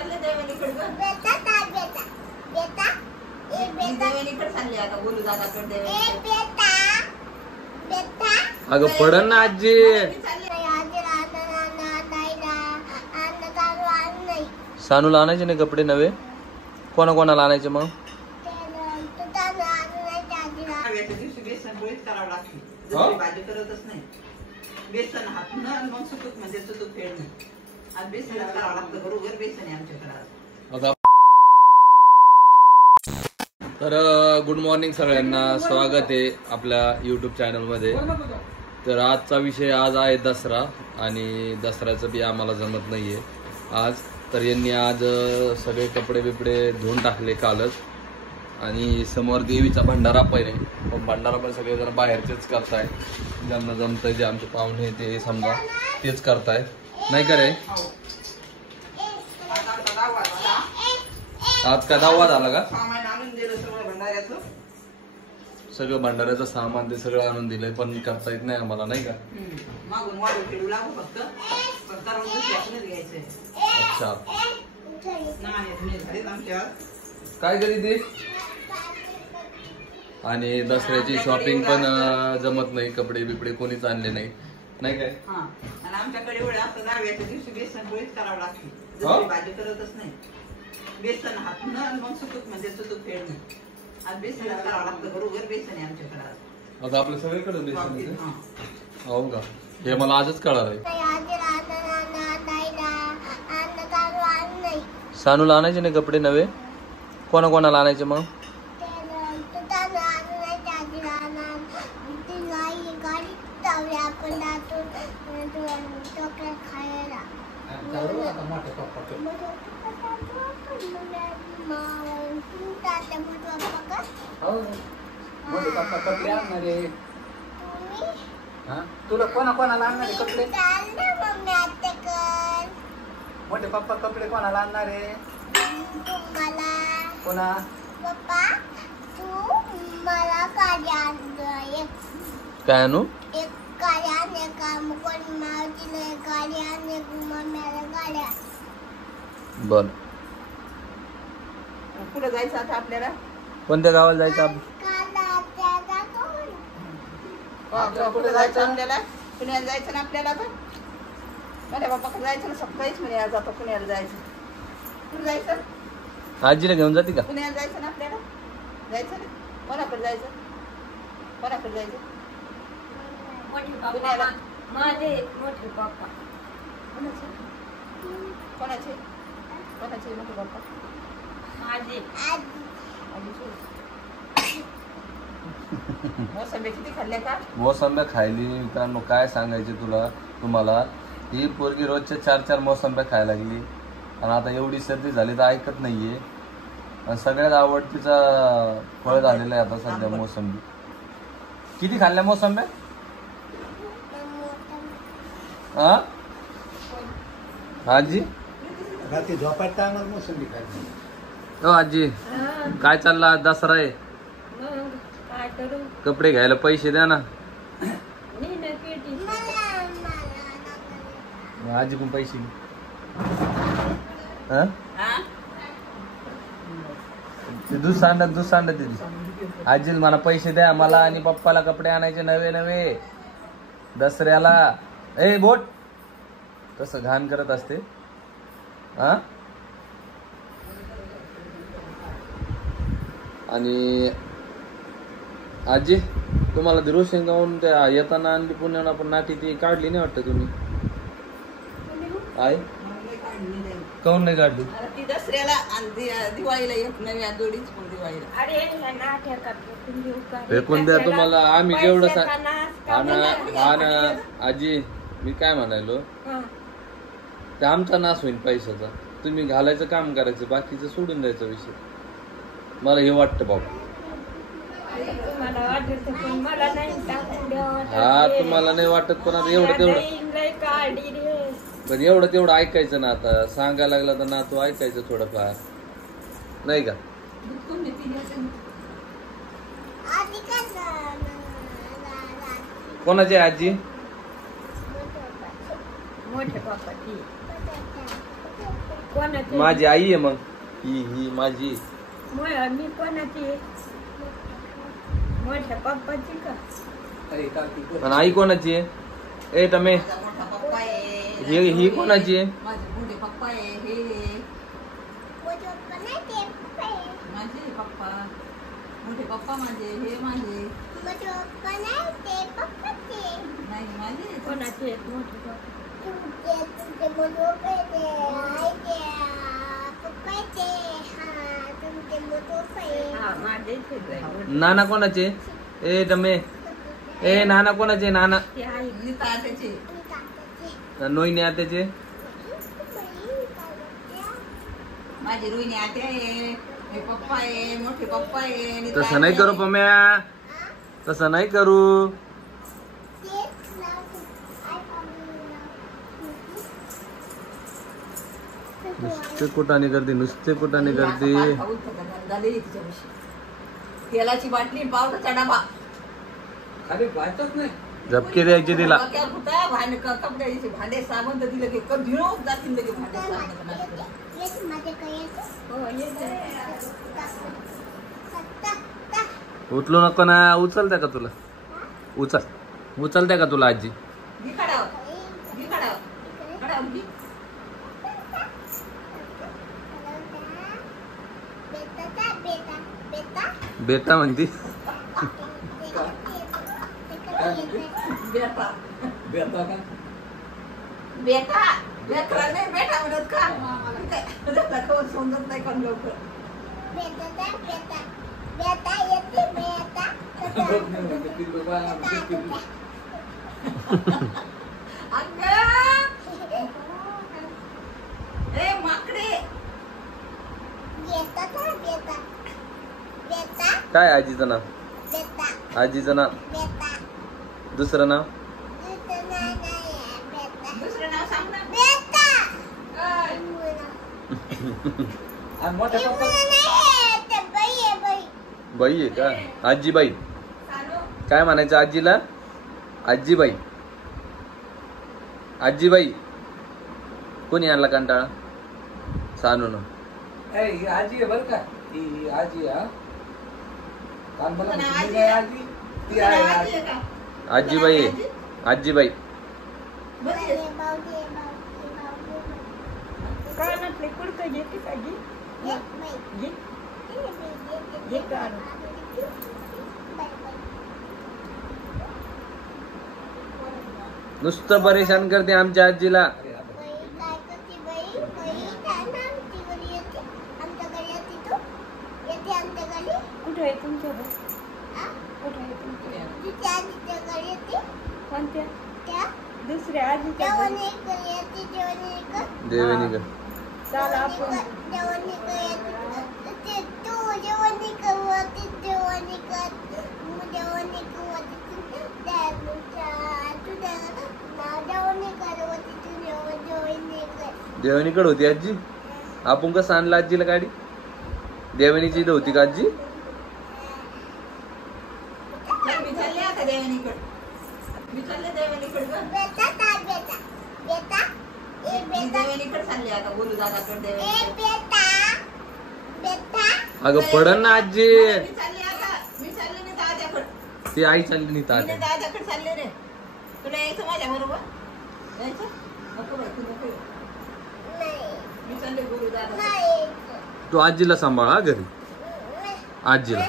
चालले देवानीकडे ग. बेटा देवानीकडे चालले आता बोलू दादाकडे देवानी. अगं पडन ना आजी. सानूला आणायचे नाही कपडे नवे. कोणाला आणायचे मग? बेसन पोळीच करावं लागते. भाजी करतच नाही. बेसन हातनं मग सुतूक म्हणजे सुतूक फेडणं. आज बेसन करावं लागतं. बरोबर बेसन आहे आमच्याकडे. तर गुड मॉर्निंग सगळ्यांना. स्वागत आहे आपल्या यूट्यूब चॅनलमध्ये. तर आजचा विषय आज आहे दसरा आणि दसऱ्याचं बी आम्हाला जमत नाहीये आज. तर यांनी आज सगळे कपडे बिपडे धुवून टाकले कालच. आणि समोर देवीचा भंडारा पण आहे. पण भंडारा पण सगळे जण बाहेरचेच करताय. ज्यांना जमतंय जे आमचे पाहुणे ते समजा तेच करताय नाही का रे? आज का 10वा झाला का? सगळं भंडाऱ्याचं सामान ते सगळं आणून दिलंय पण करता येत नाही आम्हाला नाही का? अच्छा काय करी ते. आणि दसऱ्याची शॉपिंग पण जमत नाही. कपडे बिपडे कोणीच आणले नाही नाही काय? आणि आमच्याकडे असं 10व्याच्या दिवशी बेसन पोळीच करावं लागते. भाजी करतच नाही. बेसन हातनं मग सुतूक म्हणजे सुतूक फेडणं. आज बेसन करावं लागतं. बरोबर बेसन आहे आमच्याकडे. आता आपल्या सगळीकडे बेसन हो का? हे मला आजच कळालं. सानूला आणायचे नाही कपडे नवे. कोणाला आणायचे मग? कपडे आणणारे तुला कोणाला आणणारे कपडे? मोठे पप्पा कपडे कोणाला आणणारे? कोणा? काय आणू? बर. कुठे जायचं आता आपल्याला? कोणत्या गावाला जायचं? कुठे जायचं आपल्याला? पुण्याला जायचं ना आपल्याला. तर माझ्या बाप्पाकडे जायचं ना. सकाळीच म्हणे आज आता पुण्याला जायचं. कुठे जायचं? आजीला घेऊन जाते का? पुण्याला जायचं ना आपल्याला. जायचं ना. कोणाकडे जायचं? कोणाकडे जायचं? पुण्याला. माझे मोठे पप्पा. कोणाचे मोठे पप्पा? माझे. मोसंबी किती खाल्ल्या का? मोसंब्या खायली मित्रांनो. काय सांगायचे तुम्हाला. ही पोरगी रोजच्या 4 मोसंब्या खायला लागली. आणि आता एवढी सर्दी झाली तर ऐकत नाहीये. आणि सगळ्यात आवडतीचा फळ झालेला आहे आता सध्या मोसंबी. किती खाल्ल्या मोसंब्या? आजी रात्री झोपायच्या टायमाला मोसंबी खायची. हो आजी काय चालला? दसरा आहे. काय करू? कपडे घ्यायला पैसे द्या ना. आजी पण पैसे दूध सांडत दिली. आजी मला पैसे द्या. मला आणि पप्पाला कपडे आणायचे नवे दसऱ्याला. ए बोट तसं घाण करत असते. आणि आजी तुम्हाला ती रोशन गाऊन त्या येताना आणली पुण्याला पण नाटी ती काढली नाही वाटतं तुम्ही? आहे काऊन नाही काढली? ती दसऱ्याला आणि दिवाळीला एक नव्या जोडीच पण दिवाळीला. फेकून द्या तुम्हाला. आम्ही जेवढं आजी मी काय म्हणायलो ते आमचा नाश होईल पैशाचा. तुम्ही घालायचं काम करायचं बाकीचं सोडून द्यायचा विषय. मला हे वाटतं बाबा. हा तुम्हाला नाही वाटत पण आता एवढं तेवढं ऐकायचं ना. आता सांगायला लागला तर ना तू ऐकायचं थोडंफार नाही का? कोणाची आजी? मोठे पप्पा. कोणाची माझी आई आहे मग. ही माझी. मी कोणाची आहे? मोठ्या पप्पाची का? अरे काकी बोल. आणि आई कोणाची आहे? ए टमे माझा मोठा पप्पा आहे. ही कोणाची आहे? माझे मोठे पप्पा आहे. हे माझे पप्पा. मोठे पप्पा माझे. हे माझे. नाही माझे. कोणाची आहेत मोठे पप्पा? हा माझेच आहेत. नाना कोणाचे? ए टमे ए नाना कोणाचे? नाना ती आई नीता त्याची. नोईने आत्याचे? माझी रोहिणी आते आहे. हे पप्पा आहे. मोठे पप्पा आहे. नीता तसं नाही करू आहे. पम्या, तसं नाही करू. नुसते कुटाने करते, नुसते कुटाने करते. आता पाच खाऊन खतरनाक झाले तिच्यापाशी. तेलाची बाटली पावडरचा डबा. खाली वाटत नाही. झपके द्यायचे तिला. डोक्यावर होता, कपड्याचे भांडे साबण तर दिलं की धिळून जातील लगे भांडे साबण. हो येते. उचलू नको ना. उचलत्या का तुला? उचलत्या का तुला आजी? घे काढावं. घे काढावं. काढावं घे. बेटा म्हणती. बेटा. बेटा का? बेटा. बेटा नाही बेटा म्हणत का? काय? लवकर समजत नाही कोण लवकर. ए माकडे. काय आजीचं नाव? आजीचं नाव दुसरं नाव? दुसरं नाव सांग ना. आणि मोठ्या पप्पा बाई आहे का? आजीबाई. काय म्हणायचं आजीला? आजीबाई. आजीबाई. कोणी आणला कंटाळा? सानून. ए, ही आजी आहे बरं का? ही आजी हा. काल मला तुझं नाव म्हणली आजी नाही आहे? आजी. ती तुझं आहे नाव आजी. आजी आहे का? आजीबाई तुझं आहे. नाव आजी? आजीबाई. बरी आहे. कानातले कुडकं घेते का? घे घे काढ. नुसतं परेशान करते आमच्या आजीला. अरे, आता. कुठे आहे तुमच्या बस? कुठे आहे तुमच्या? कोणत्या? दुसऱ्या आजीच्या घरी. देवेनी का? चाल आपण देवणीकडे होती आजी. आपण कसं आणलं आजीला गाडी? देवणीची इथं होती का आजी? चल, मी चालले आता देवानीकडे. मी चालले देवानीकडे गं. मी देवानीकडे चालले आता. बोलू दादाकडे देवानीकडे. अगं पडन ना आजी. मी चालले आता. मी चालले नाही दादाकडे. ती आई चालली नाही मी तात्या. नाही दादाकडे चालले रे. तुला यायचं माझ्या बरोबर? यायचं? नको बाई, तू नको येऊ. मी चालले बोलू दादा. तू आजीला सांभाळ हा घरी. आजीला.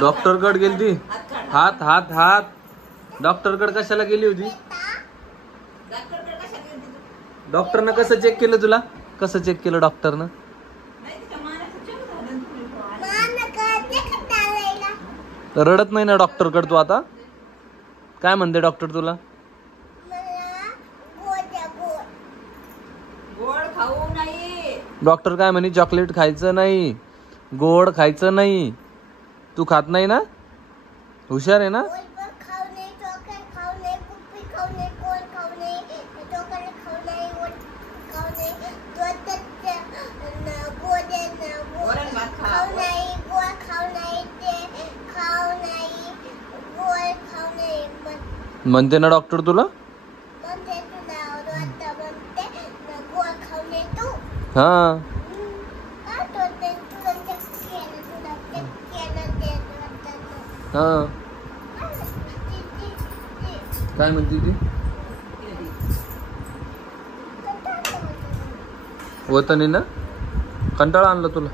डॉक्टर कडे गेली ती. हात हात हात. डॉक्टर कडे कशाला गेली होती? डॉक्टरकडे कशाला गेली तू? डॉक्टरनं कसं चेक केलं तुला? कसं चेक केलं डॉक्टरनं? नाही तिच्या मानाचं चेक झालं ना तुला. रडत नाही ना डॉक्टर कडे तू आता? काय म्हणते डॉक्टर तुला? गोड खाऊ नाही. डॉक्टर काय म्हणे? चॉकलेट खायचं नाही, गोड खायचं नाही. तू खात नाही ना? हुशार आहे ना? वरण भात खा. म्हणते ना डॉक्टर तुला? हा हा काय म्हणते ती? होतं ना? कंटाळा आणला तुला?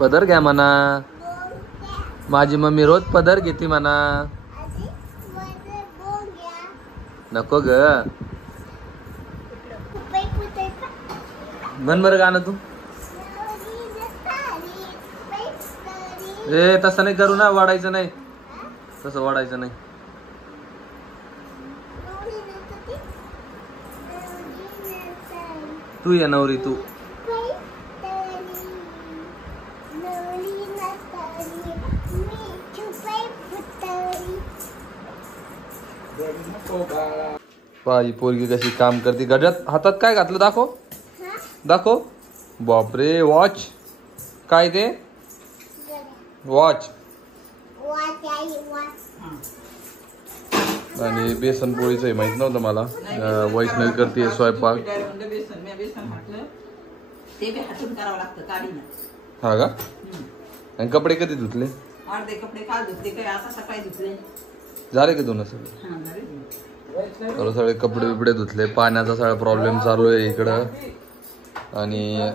पदर घ्या म्हणा. माझी मम्मी रोज पदर घेते म्हणा. नको ग. म्हण बरं गाणं तू. ए तसं नाही करू ना, वाढायचं नाही तसं, वाढायचं नाही. तू ये नवरी तू. ही पोरगी कशी काम करते. गड्यात हातात काय घातलं दाखव, दाखव. बापरे, वॉच. काय ते? वॉच. आणि बेसन पोळीच आहे, माहित नव्हतं मला. वैष्णवी करते स्वयंपाक. हा का? आणि कपडे कधी धुतले? अर्धे कपडे काल धुतले, काय आता सकाळी धुतले. झाले की दोन सगळे? सगळे कपडे बिपडे धुतले. पाण्याचा सगळा प्रॉब्लेम चालू आहे इकडं. आणि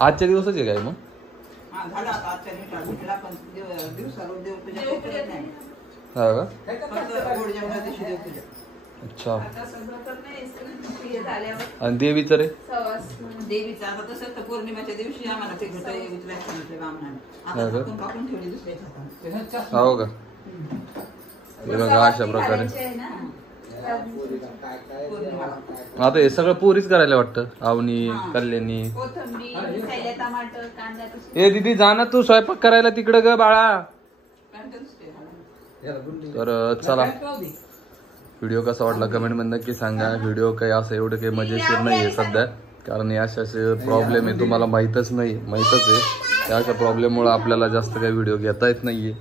आजच्या दिवसच आहे काय मग? झालं आता आजच्या भेटला, पण दिवसाला देवपूजा करत नाही. हा का? फक्त गोड जेवणा दिवशी देवपूजा. अच्छा. आणि देवीचं रे? देवीचं आता तसं तर पौर्णिमेच्या दिवशी आम्हाला ते घट उचलायचं म्हटलं बामणाने. आता टाकून टाकून ठेवली दुसऱ्याच्या हातात. हो का? हे बघा अशा प्रकारे. आता हे सगळं पुरीच करायला वाटतं. आवनी, कल्याणी. ए दीदी जा ना तू स्वयंपाक करायला तिकडं ग बाळा. तर चला, व्हिडिओ कसा वाटला कमेंट मध्ये नक्की सांगा. व्हिडिओ काही असं एवढं काही मजेशीर नाही आहे सध्या, कारण हे असे प्रॉब्लेम आहे, तुम्हाला माहीतच आहे. त्या अशा प्रॉब्लेममुळे आपल्याला जास्त काही व्हिडिओ घेता येत नाहीये.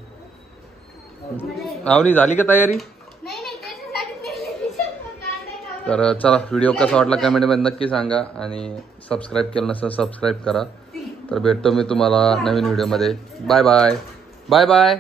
आवनी झाली का तयारी? तर चला, व्हिडिओ कसा वाटला कमेंट मध्ये नक्की सांगा. आणि सबस्क्राईब केलं नसेल सबस्क्राईब करा. तर भेटतो मी तुम्हाला नवीन व्हिडिओमध्ये. Bye bye. Bye bye.